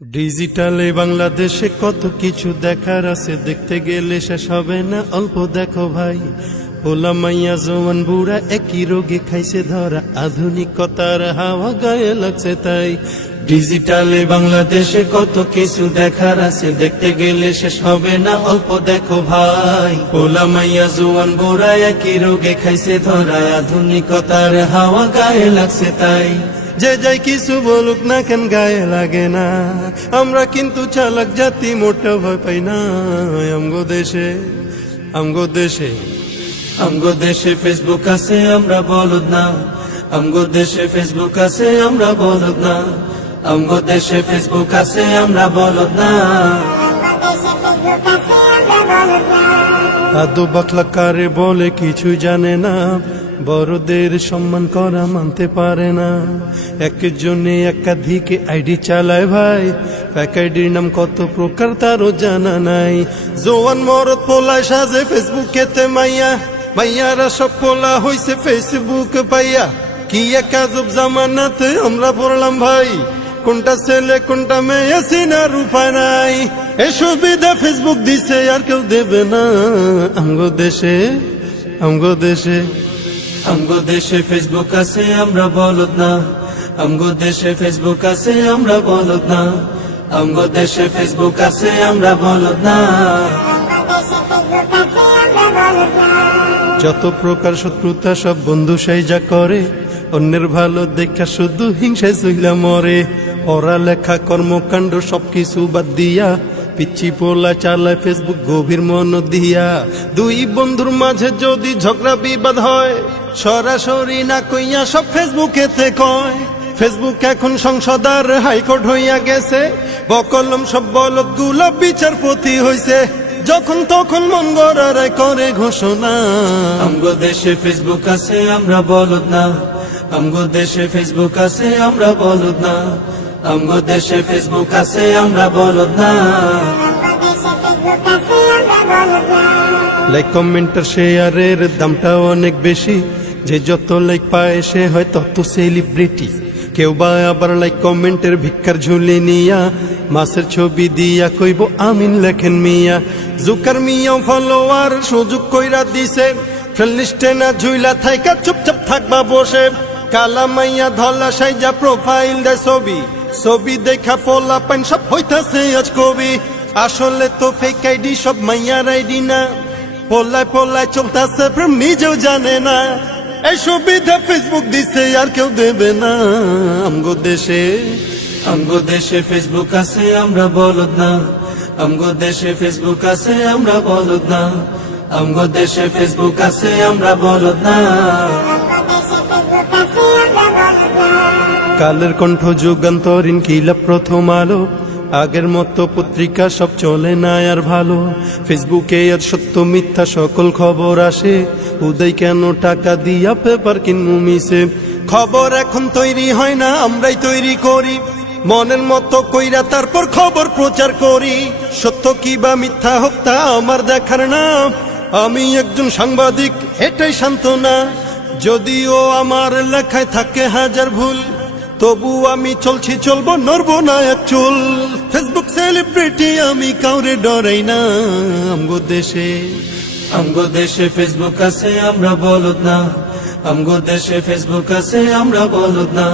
ডিজিটালে বাংলাদেশে কত কিছু দেখার আছে, দেখতে গেলে শেষ হবে না। অল্প দেখো ভাই, পোলা মাইয়া জওয়ান বুড়া একই রোগে খাইছে ধরা, আধুনিকতার হাওয়া গায়ে লাগছে তাই। ডিজিটালে বাংলাদেশে কত কিছু দেখার আছে, দেখতে গেলে শেষ হবে না। অল্প দেখো ভাই, পোলা মাইয়া জওয়ান বুড়া একই রোগে খাইছে ধরা, আধুনিকতার হাওয়া গায়ে লাগছে তাই। যে যাই কিছু বলুক না কেন গায়ে লাগে না, আমরা কিন্তু চালাক জাতি, মোটা ভয় পাই না। আমগো দেশে আমগো দেশে আমগো দেশে ফেসবুক আছে, আমরা বলদ না। আমগো দেশে ফেসবুক আছে, আমরা বলদ না। আমগো দেশে ফেসবুক আছে, আমরা বলদ না। আদো বাকলা কারে বলে কিছু জানে না, বড়দের সম্মান করা মানতে পারে না। একজনে একাধিক আইডি চালায় ভাই, এক আইডির নাম কত প্রকার তারও জানা নাই। জোয়ান মরদ পোলায় সাজে ফেসবুকেতে মাইয়া, মাইয়ারা সব পোলা হইছে ফেসবুক পাইয়া। কি এক আজব জামানাতে আমরা পড়লাম ভাই, কোনটা ছেলে কোনটা মেয়ে চিনার উপায় নাই। এই সুবিধা ফেসবুক দিছে আর কেউ দেবে না। আমগো দেশে আমগো দেশে আমগো দেশে ফেসবুক আছে, আমরা বলদ না। আমগো দেশে ফেসবুক আছে, আমরা বলদ না। আমগো দেশে ফেসবুক আছে, আমরা বলদ না। যত প্রকার শত্রুতা সব বন্ধু সাইজা করে, অন্যের ভালো দেখা শুধু হিংসায় চইলা মরে। পড়ালেখা কর্মকাণ্ড সবকিছু বাদ দিয়া, পিচ্ছি পোলা চালায় ফেসবুক গভীর মন দিয়া। দুই বন্ধুর মাঝে যদি ঝগড়া বিবাদ হয়, সরাসরি না কইয়া সব ফেসবুকেতে কয়। ফেসবুক এখন সংসদ আর হাইকোর্ট হইয়া গেছে, বকলম সব বলদ গুলা বিচারপতি হইছে। যখন তখন মন গড়ারাই করে ঘোষণা। আমগো দেশে ফেসবুক আছে, আমরা বলদ না। আমগো দেশে ফেসবুক আছে, আমরা বলদ না। আমগো দেশে ফেসবুক আছে, আমরা বলদ না। লাইক কমেন্টার শেয়ারের দামটা অনেক বেশি, যে যত লাইক পায় সে হয় তত সেলিব্রিটি। কেউ বা আবার লাইক কমেন্টের ভিক্ষার ঝুলি নিয়া, মাছের ছবি দিয়া কইব আমিন লেখেন মিয়া। জুকার মিয়াও ফলোয়ার সুযোগ কইরা দিছে, ফ্রেন্ড লিস্টে না ঝুইলা থাইকা চুপচাপ থাকবা বসে। কালা মাইয়া ধলা সাইজা প্রোফাইল দেয় ছবি, ছবি দেখা পোলা পাইন সব হইতাছে আজ কবি। আসলে তো ফেক আইডি সব মাইয়ার আইডি না, পোলায় পোলায় চলতাছে প্রেম নিজেও জানে না। এই সুবিধা ফেসবুক দিছে আর কেউ দেবে না। আমগো দেশে ফেসবুক আছে, আমরা বলদ না। আমগো দেশে ফেসবুক আছে, আমরা বলদ না। আমগো দেশে ফেসবুক আছে, আমরা বলদ না। কালের কণ্ঠ যুগান্তরীণ কিলা প্রথম আলো, আগের মতো পত্রিকা সব চলে না আর ভালো। ফেসবুকে আর সত্য মিথ্যা সকল খবর আসে, উদয় কেন টাকা দিয়া পেপার কিনমু মিশে। খবর এখন তৈরি হয় না, আমরাই তৈরি করি মনের মতো কইরা, তারপর খবর প্রচার করি। সত্য কি বা মিথ্যা হোক তা আমার দেখার না, আমি একজন সাংবাদিক এটাই সান্ত্বনা। যদিও আমার লেখায় থাকে হাজার ভুল, তবু আমি চলছি চলবো, নড়বো না এক চুল। ফেসবুক সেলিব্রিটি আমি কাউরে ডরাই না। আমগো দেশে ফেসবুক আছে, আমরা বলদ না। আমগো দেশে ফেসবুক আছে, আমরা বলদ না।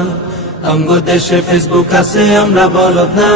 আমগো দেশে ফেসবুক আছে, আমরা বলদ না।